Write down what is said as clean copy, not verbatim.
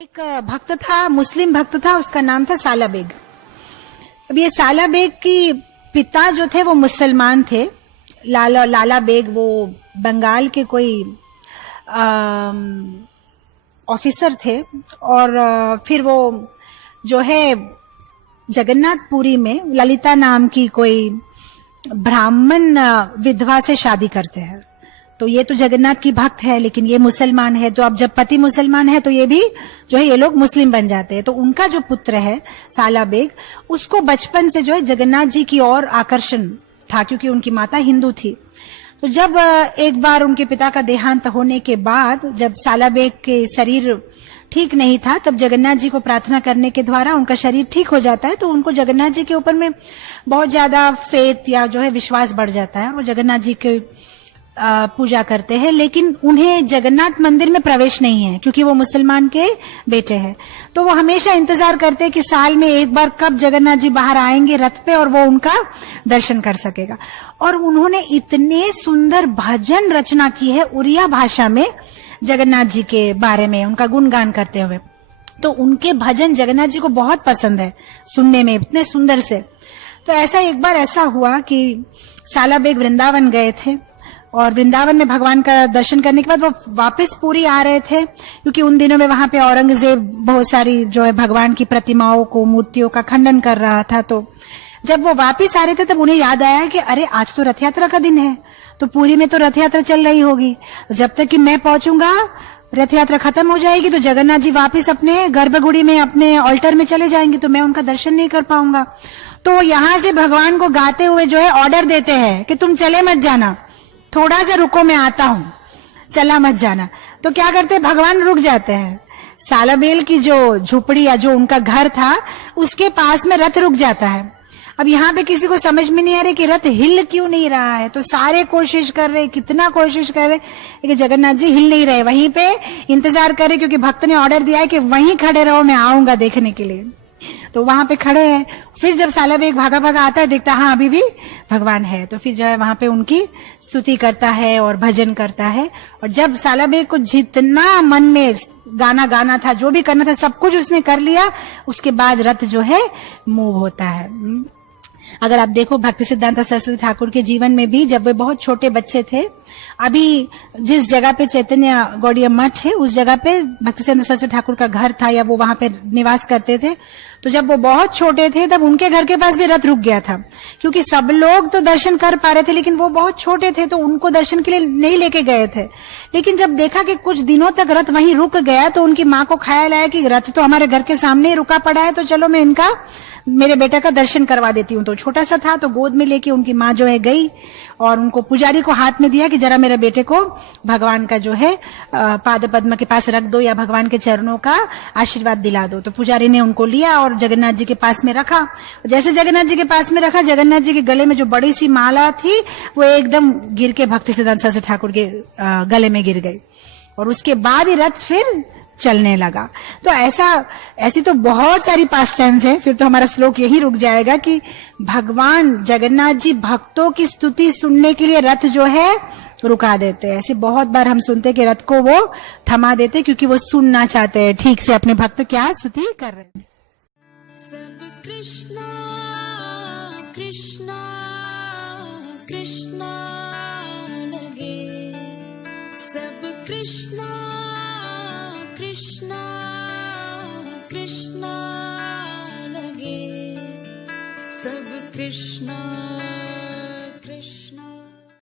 एक भक्त था, मुस्लिम भक्त था, उसका नाम था साला बेग। अब ये साला बेग की पिता जो थे वो मुसलमान थे। लाला बेग वो बंगाल के कोई ऑफिसर थे और फिर वो जो है जगन्नाथपुरी में ललिता नाम की कोई ब्राह्मण विधवा से शादी करते हैं। तो ये तो जगन्नाथ की भक्त है, लेकिन ये मुसलमान है। तो अब जब पति मुसलमान है तो ये भी जो है ये लोग मुस्लिम बन जाते हैं। तो उनका जो पुत्र है साला बेग, उसको बचपन से जो है जगन्नाथ जी की ओर आकर्षण था, क्योंकि उनकी माता हिंदू थी। तो जब एक बार उनके पिता का देहांत होने के बाद जब साला बेग के शरीर ठीक नहीं था, तब जगन्नाथ जी को प्रार्थना करने के द्वारा उनका शरीर ठीक हो जाता है। तो उनको जगन्नाथ जी के ऊपर में बहुत ज्यादा फेथ या जो है विश्वास बढ़ जाता है। वो जगन्नाथ जी के पूजा करते हैं, लेकिन उन्हें जगन्नाथ मंदिर में प्रवेश नहीं है, क्योंकि वो मुसलमान के बेटे हैं। तो वो हमेशा इंतजार करते हैं कि साल में एक बार कब जगन्नाथ जी बाहर आएंगे रथ पे और वो उनका दर्शन कर सकेगा। और उन्होंने इतने सुंदर भजन रचना की है उड़िया भाषा में जगन्नाथ जी के बारे में, उनका गुणगान करते हुए। तो उनके भजन जगन्नाथ जी को बहुत पसंद है सुनने में, इतने सुंदर से। तो ऐसा एक बार ऐसा हुआ कि साला बेग वृंदावन गए थे और वृंदावन में भगवान का दर्शन करने के बाद वो वापस पुरी आ रहे थे, क्योंकि उन दिनों में वहां पे औरंगजेब बहुत सारी जो है भगवान की प्रतिमाओं को, मूर्तियों का खंडन कर रहा था। तो जब वो वापस आ रहे थे तब उन्हें याद आया कि अरे आज तो रथ यात्रा का दिन है, तो पुरी में तो रथ यात्रा चल रही होगी। जब तक कि मैं पहुंचूंगा रथ यात्रा खत्म हो जाएगी, तो जगन्नाथ जी वापस अपने गर्भगुड़ी में, अपने ऑल्टर में चले जाएंगे, तो मैं उनका दर्शन नहीं कर पाऊंगा। तो यहां से भगवान को गाते हुए जो है ऑर्डर देते हैं कि तुम चले मत जाना, थोड़ा सा रुको, मैं आता हूं, चला मत जाना। तो क्या करते हैं, भगवान रुक जाते हैं। सालाबेल की जो झुपड़ी या जो उनका घर था उसके पास में रथ रुक जाता है। अब यहाँ पे किसी को समझ में नहीं आ रहा कि रथ हिल क्यों नहीं रहा है। तो सारे कोशिश कर रहे, कितना कोशिश कर रहे, लेकिन जगन्नाथ जी हिल नहीं रहे, वहीं पे इंतजार कर रहे, क्योंकि भक्त ने ऑर्डर दिया है कि वहीं खड़े रहो, मैं आऊंगा देखने के लिए। तो वहां पे खड़े हैं। फिर जब साला बेग भागा भागा आता है, देखता हाँ अभी भी भगवान है, तो फिर जो है वहां पे उनकी स्तुति करता है और भजन करता है। और जब साला बेग को जितना मन में गाना गाना था, जो भी करना था, सब कुछ उसने कर लिया। उसके बाद रथ जो है मूव होता है। अगर आप देखो भक्ति सिद्धांत सरस्वती ठाकुर के जीवन में भी, जब वे बहुत छोटे बच्चे थे, अभी जिस जगह पे चैतन्य गौड़ीय मठ है उस जगह पे भक्ति सिद्धांत सरस्वती ठाकुर का घर था, या वो वहां पे निवास करते थे। तो जब वो बहुत छोटे थे तब उनके घर के पास भी रथ रुक गया था, क्योंकि सब लोग तो दर्शन कर पा रहे थे, लेकिन वो बहुत छोटे थे तो उनको दर्शन के लिए नहीं लेके गए थे। लेकिन जब देखा कि कुछ दिनों तक रथ वहीं रुक गया, तो उनकी माँ को ख्याल आया कि रथ तो हमारे घर के सामने ही रुका पड़ा है, तो चलो मैं इनका, मेरे बेटा का दर्शन करवा देती हूँ। तो छोटा सा था, तो गोद में लेके उनकी माँ जो है गई और उनको पुजारी को हाथ में दिया कि जरा मेरे बेटे को भगवान का जो है पाद पद्म के पास रख दो, या भगवान के चरणों का आशीर्वाद दिला दो। तो पुजारी ने उनको लिया और जगन्नाथ जी के पास में रखा। जैसे जगन्नाथ जी के पास में रखा, जगन्नाथ जी के गले में जो बड़ी सी माला थी वो एकदम गिर के भक्ति सिद्धांत सरस्वती ठाकुर के गले में गिर गई, और उसके बाद ही रथ फिर चलने लगा। तो ऐसी तो बहुत सारी पास्ट टाइम्स है। फिर तो हमारा श्लोक यही रुक जाएगा कि भगवान जगन्नाथ जी भक्तों की स्तुति सुनने के लिए रथ जो है रुका देते हैं। ऐसे बहुत बार हम सुनते हैं कि रथ को वो थमा देते, क्योंकि वो सुनना चाहते हैं ठीक से अपने भक्त क्या स्तुति कर रहे हैं। सब कृष्णा कृष्णा कृष्णा लगे, सब कृष्णा कृष्णा कृष्णा लगे, सब कृष्णा कृष्णा